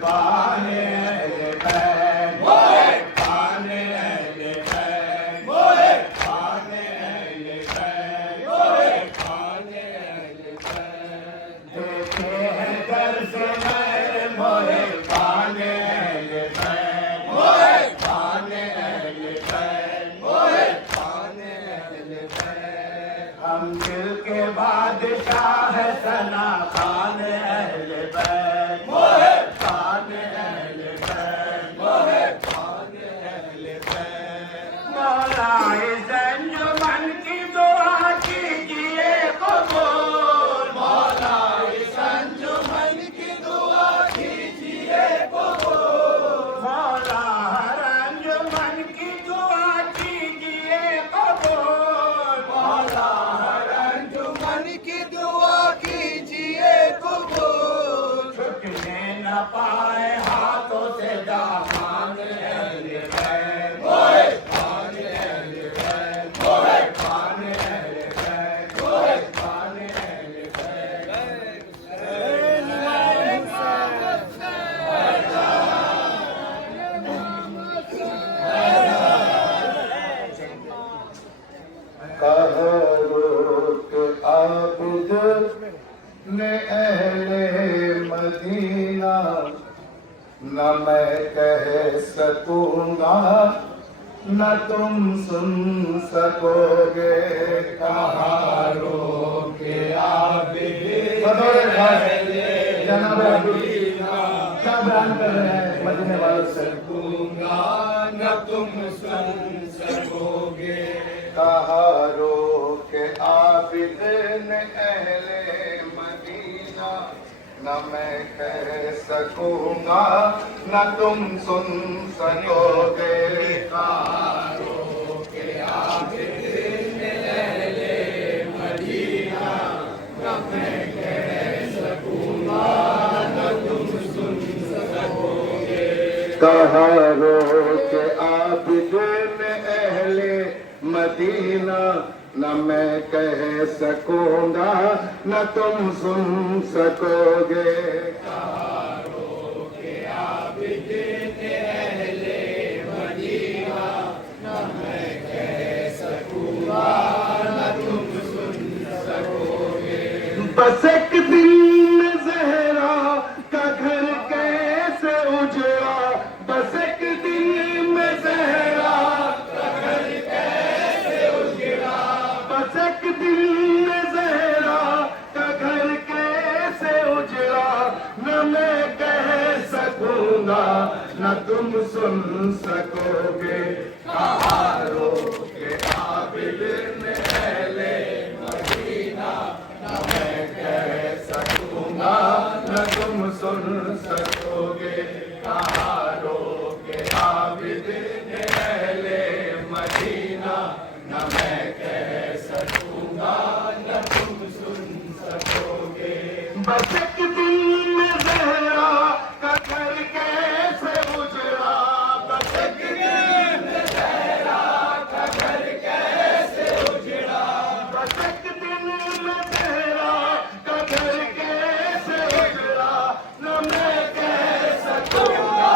بانے اہل بیت موہے بانے اہل بیت موہے بانے اہل بیت موہے بانے اہل بیت دیتے ہیں در سے مہر موہے بانے اہل بیت موہے بانے اہل بیت موہے بانے اہل بیت ہم دل کے بادشاہ ہے ثنا خان اہل بیت موہے بانے اہل بیت موہے بانے اہل بیت مولا اس انجمن کی دعا کیجئے قبول مولا اس انجمن کی دعا کیجئے قبول مولا ہر انجمن کی دعا کیجئے قبول مولا ہر انجمن کی دعا کیجئے قبول چھٹنے نہ پائے ہاتھوں سے دامان اہل بیت موہے بانے اہل بیت موہے بانے اہل بیت موہے بانے اہل کہ عابد نے اہل مدینہ نہ میں کہہ سکوں گا نہ تم سن سکو گے کہاں رو کے عابد جناب کیا بیان کر رہے ہیں مدینے والوں سے نہ تم سن سکو گے کہاں رو کے عابد نے اہل مدینہ نہ میں کہہ سکوں گا نہ تم سن سکو گے کہاں رو کے عابد نے اہل مدینہ نہ میں کہہ سکوں گا نہ تم سن سکو گے کہاں رو کے عابد نے اہل مدینہ نہ میں کہہ سکوں گا نہ تم سن سکو گے کہاں رو کے عابد نے اہل مدینہ نہ میں کہہ سکوں گا نہ تم سن سکو گے بس ایک دن زہرا کا گھر کیسے اجڑا بس ایک دن میں زہرا ایک دن میں زہرا کا گھر کیسے اجڑا نہ میں کہہ سکوں گا نہ تم سن سکو گے کہاں رو کے عابد نے اہل مدینہ نہ میں کہہ سکوں گا نہ تم سن سکو گے کہاں رو کے عابد نے اہل مدینہ نہ میں کہہ سکوں گا نہ تم سن سکو گے بس ایک دن میں زہرا کا گھر کیسے اجڑا بس ایک دن میں زہرا کا گھر کیسے اجڑا بس ایک دن میں زہرا کا گھر کیسے اجڑا نہ میں کہہ سکوں گا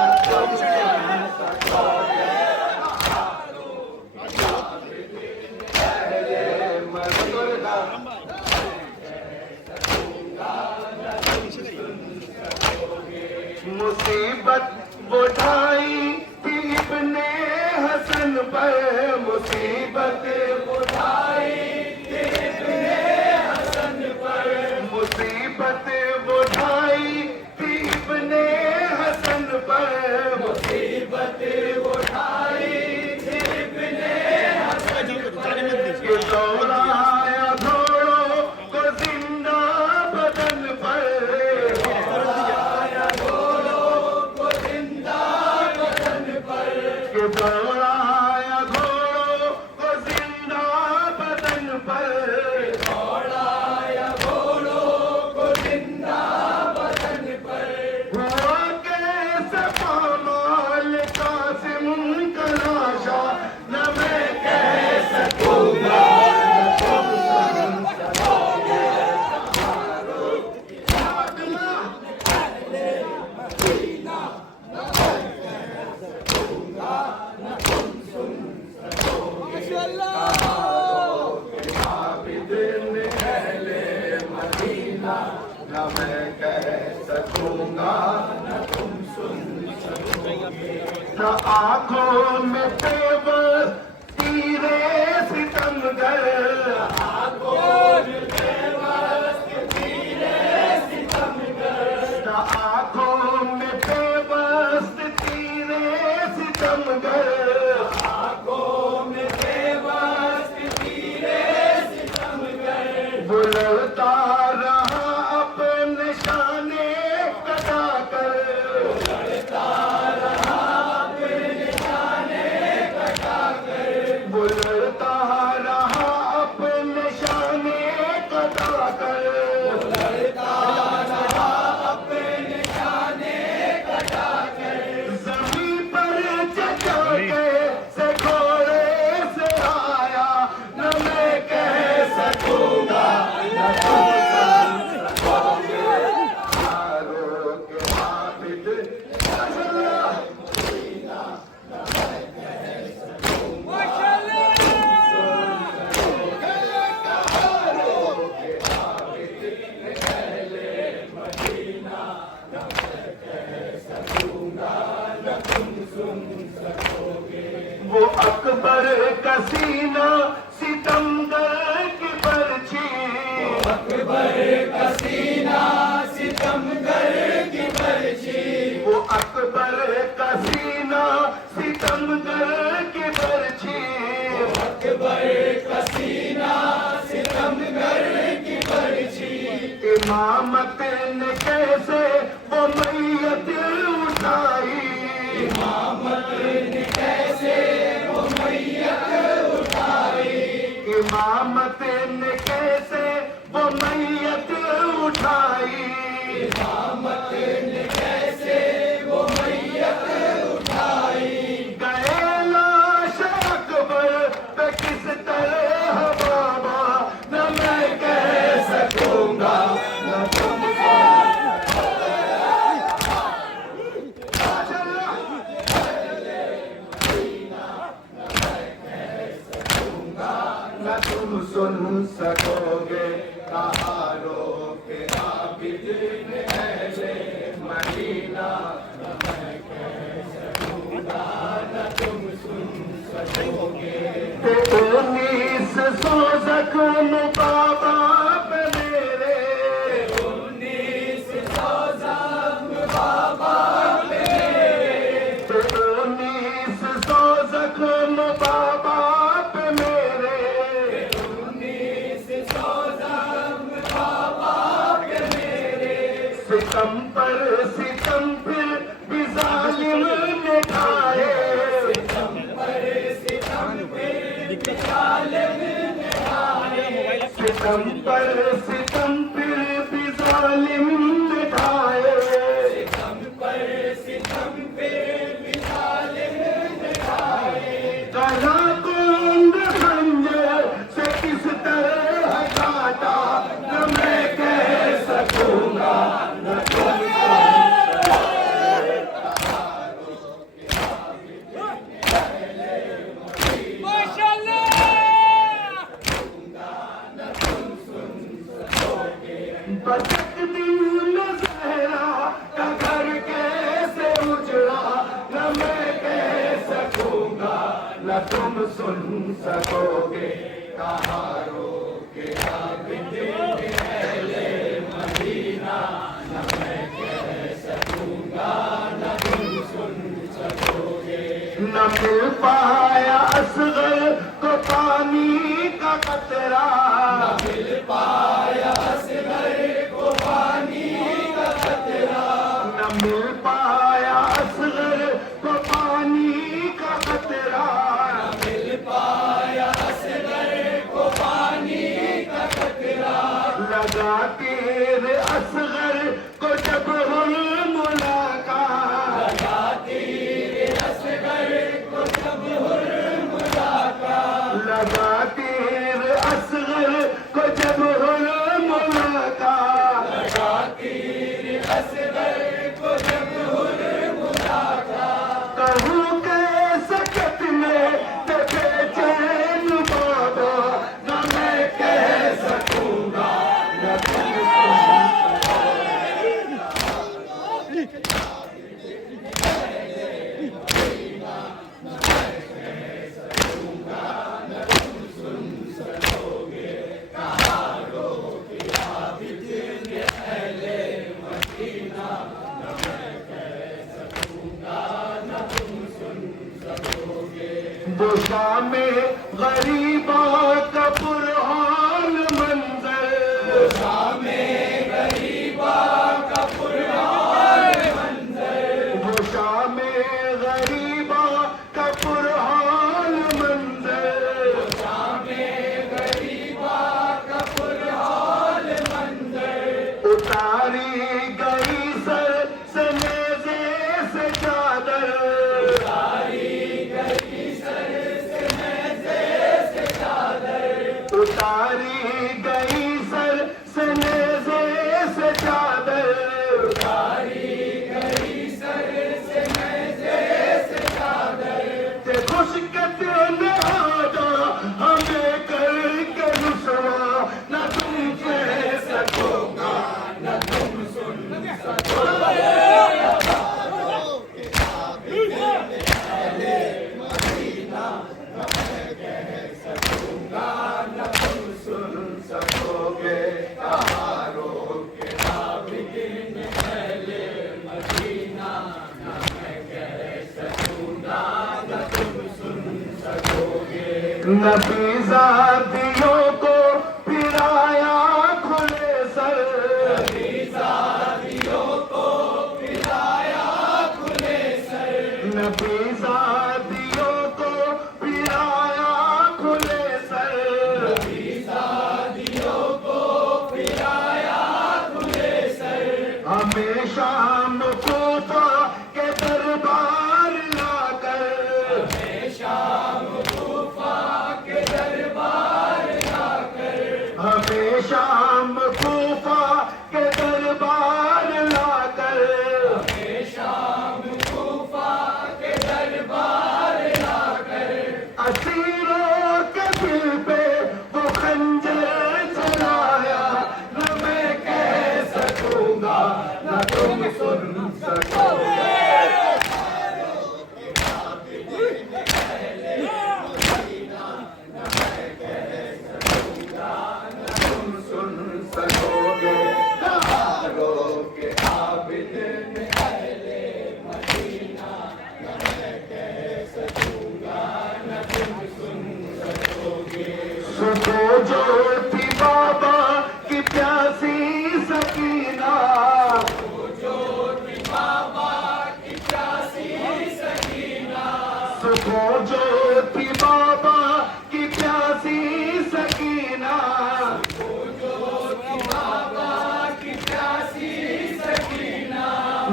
نہ تم سن سکو گے مصیبت اٹھائی تھی ابن حسن پر مصیبت اٹھائی تھی ابن حسن پر مصیبت اٹھائی تھی ابن حسن پر مصیبت اٹھائی تھی ابن حسن پر دوڑایا گھوڑوں کو زندہ بدن پر دوڑایا گھوڑوں کو زندہ بدن پر دوڑایا گھوڑوں کو زندہ بدن پر ہوا کیسے پامال قاسم کا لاشا نہ میں کہہ سکوں گا سکوں گا نہ تم سن سکوگے نہ آنکھوں میں پیوست تیرے ستمگر آنکھوں میں پیوست تیرے ستمگر نہ آنکھوں میں پیوست تیرے ستمگر آنکھوں میں پیوست تیرے ستمگر بلتا رہا اپنے شانے کٹا کر بلتا رہا اپنے شانے کٹا کر بلتا رہا اپنے شانے کٹا کر بلتا رہا اپنے شانے کٹا کر زمین پر چچا کے سے گھوڑے سے آیا نہ میں کہہ سکوں گا نہ تم سن سکوگے ہارو کے عابد اللہ وہ اکبر کا سینہ ستمگر کی برچھی اکبر کا سینہ ستمگر کی برچھی وہ اکبر کا سینہ ستمگر کی برچھی اکبر کا سینہ ستمگر کی برچھی امامت نے کیسے وہ میت اٹھائی امامت نے کیسے وہ میت اٹھائی امامت نے کیسے وہ میت اٹھائی امامت نے کیسے وہ میت اٹھائی گئے لاش اکبر پہ کس طرح بابا نہ میں کہہ سکوں گا نہ تم نہ تم سن سکوگے کہاں رو کے عابد نے اہل مدینہ نہ میں کہہ سکوں گا نہ تم سن سکوگے 1900 زخم بابا پہ میرے 1900 زخم بابا پہ میرے 1900 زخم بابا پہ میرے 1900 زخم بابا پہ میرے ستم پر ستم پھر بھی ظالم نے ڈھائے ستم پر ستم پھر بھی ظالم نے ڈھائے ستم پر ستم پھر بھی ظالم نے ڈھائے ستم پر ستم پھر بھی ظالم نے ڈھائے کہا کون خنجر سے کس طرح کاٹا نہ میں کہہ سکوں گا نہ تم بچک دن زہرا کا گھر کیسے اجڑا نہ میں کہہ سکوں گا نہ تم سن سکوگے کہاں رو کے عابد نے اہل مدینہ نہ میں کہہ سکوں گا نہ تم سن سکوگے نہ مل پایا اصغر کو پانی کا قطرہ نہ مل پایا اصغر کو پانی کا قطرہ نہ مل پایا اصغر کو پانی کا قطرہ نہ مل پایا اصغر کو پانی کا قطرہ لگا تیر اصغر کو جب ہم ملاقات لگا تیر اصغر کو جب ہم ملاقات لگا تیر اصغر کو جب ہم ملاقات لگا تیر اصغر کو جب ہم وہ شام غریبا کا پرحال منظر، شام غریبا کا پرحال منظر، وہ شام غریبا کا پرحال منظر، شام غریبا کا پرحال منظر، اتاری گئی سر سے نیزے سے چادر، اتاری گئی سر سے نیزے سے چادر، اتاری گئی سر سے نیزے سے چادر، اتاری گئی سر سے نیزے سے چادر، کہ خشکت نہادا ہمیں کر کے رسوا، نہ تم کہہ سکو گا نہ تم سن سکو نہ تم سن سکو گے، کہاں روک کے عابد نے اہل مدینہ، نہ میں کہہ سکوں گا نہ تم سن سکو گے، نبی زادیوں کو پھرایا کھلے سر، زادیوں کو پلایا کھلے سر، نبی زادیوں کو پھرایا کھلے سر، زادیوں کو پلایا کھلے سر، ہمیں شام کوفہ کے دربار لا کر، شام کوفہ کے دربار لا کر، ہمیں شام کوفہ کے دربار لا کر، شام کوفہ کے دربار لا کر، اسیروں کے دل پہ وہ خنجر چلایا، نہ میں کہہ سکوں گا نہ تم سن سکو گے، تم سن سکو گے، کہاروں کے عابد نے اہل مدینہ، نہ میں کہہ سکوں گا نہ تم سن سکو گے، صبح جو تھی بابا کی پیاسی سکینہ، جو تھی بابا کی پیاسی سکینہ، صبح جو تھی بابا کی پیاسی سکینہ، جو تھی بابا کی پیاسی سکینہ،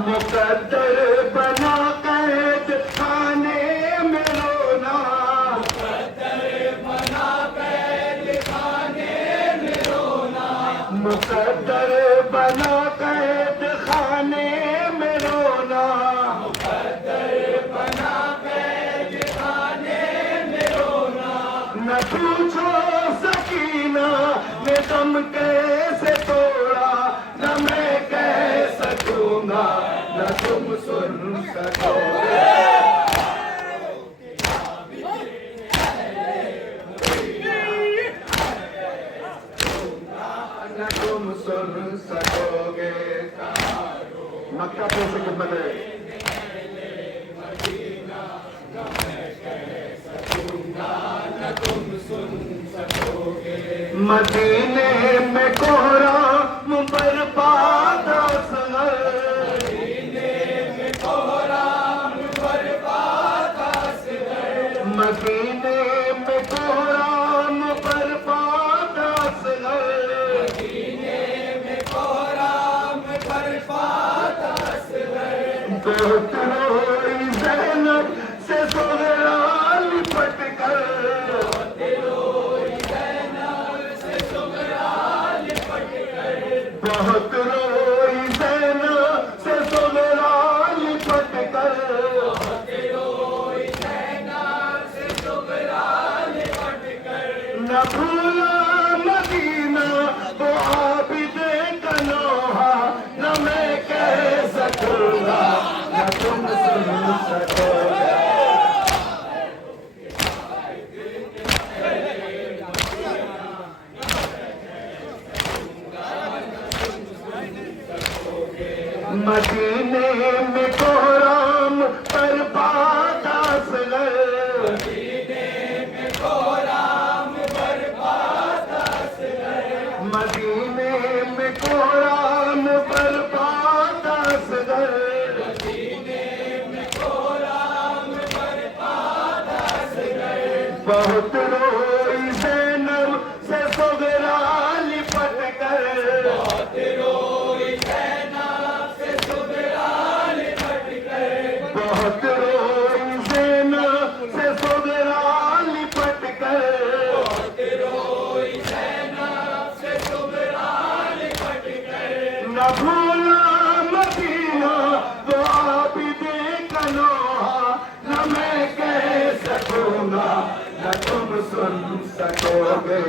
مقدر بنا قید خانے میں رونا، بنا قید خانے میں رونا، مقدر بنا قید خانے میں رونا، بنا قید خانے میں رونا، نہ پوچھو سکینہ نے دم کیسے توڑا، نہ میں کہہ سکوں گا نہ تم سن سکو گے، نہ تم سن سکو گے، مکہ پہ سے خدمت ہے، نہ تم سن سکو گے، مدینے میں کوہرام برپا تھا سحر، سینے میں کوہرام برپا تھا صغر، مدینے میں کوہرام برپا تھا سحر، سینے میں کوہرام برپا تھا صغر، بہت روئی زینب سے سغرا لپٹ کر، روئی زینب سے سغرا لپٹ کر، بہت روئی زینب سے سغرا لپٹ کر، روئی زینب سے سغرا لپٹ کر، نہ بھولا مدینہ وہ عابد کا لوہا، نہ میں کہہ سکوں گا مدینے میں کوہرام برباد اصغر مدینے میں کوہرام برباد اصغر مدینے میں کوہرام برباد اصغر مدینے میں کوہرام برباد اصغر بہت روئی زینب سے صغرا لپٹ کر بہت روئی زینب سے صغرا لپٹ کر بہت روئی زینب سے صغرا لپٹ کر بہت روئی زینب سے صغرا لپٹ کر نہ بھولا مدینہ وہ عابد کنوہا نہ میں کہہ سکوں گا نہ تم سن سکو گے